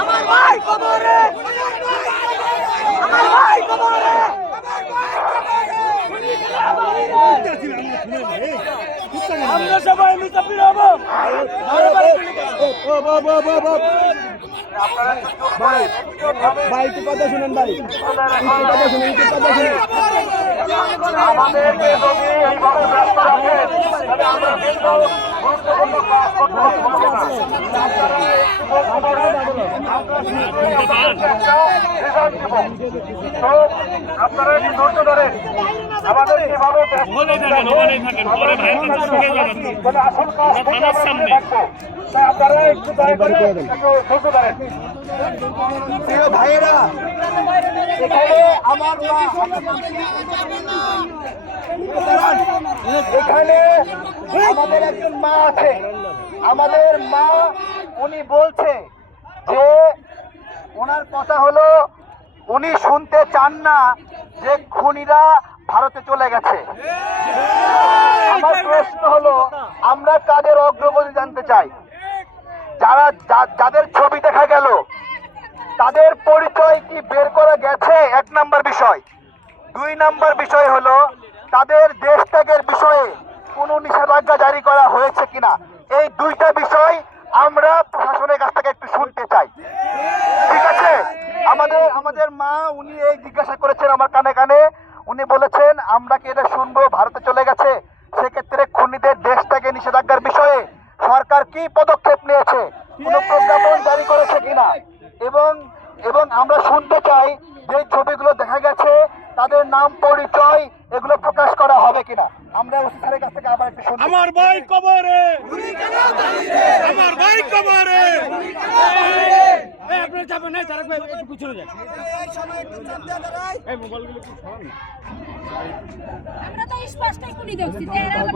আমার ভাই কবরে, আমার ভাই কবরে। আমরা সবাই মুসাফির হব। ভাই একটু কথা শুনেন, ভাই একটু কথা শুনেন, একটু কথা শুনেন। আমাদেরকে যদি এইভাবে ব্যস্ত রাখে তাহলে আমরা কিন্তু গুরুত্বপূর্ণ কাজ করতে পারবো না। আপনারা কি ধৈর্য ধরেন, আমাদের কিভাবে আসল কাজ সামনে আপনারা একটু দয়া করে একটু ধৈর্য ধরেন। প্রিয় ভাইয়েরা, এখানে আমার মা, এখানে আমাদের একজন মা আছে, আমাদের মা, উনি বলছে যে ওনার কথা হলো উনি শুনতে চান না যে খুনিরা ভারতে চলে গেছে। আমার প্রশ্ন হলো আমরা কাদের অগ্রগতি জানতে চাই। যাদের ছবি দেখা গেল তাদের পরিচয় কি বের করা গেছে? 1 নাম্বার বিষয়। 2 নাম্বার বিষয় হলো তাদের দেশ ত্যাগের বিষয়ে কোনো নিষেধাজ্ঞা জারি করা হয়েছে কিনা। এই 2টা বিষয় আমরা প্রশাসনের কাছ থেকে একটু শুনতে চাই। ঠিক আছে, আমাদের মা উনি এই জিজ্ঞাসা করেছেন আমার কানে কানে, উনি বলেছেন আমরা কি এটা শুনবো ভারতে চলে গেছে, সেক্ষেত্রে খুনিদের দেশ ত্যাগের নিষেধাজ্ঞার বিষয়ে সরকার কি পদক্ষেপ নিয়েছে, কোনো প্রজ্ঞাপন জারি করেছে কিনা, এবং আমরা শুনতে চাই যে ছবিগুলো দেখা গেছে তাদের নাম পরিচয় এগুলো প্রকাশ করা হবে কিনা। আমরা ওসির কাছ থেকে আবার একটু শুনতে চাই। আমার ভাই কবরে, আমার ভাই কবরে। আপনারা যাবেন না, তারা একটু পিছনে যান। এই মোবাইলগুলো কি সরান না। আমরা তো স্পষ্ট এখনই দেখছি যে এরা আবার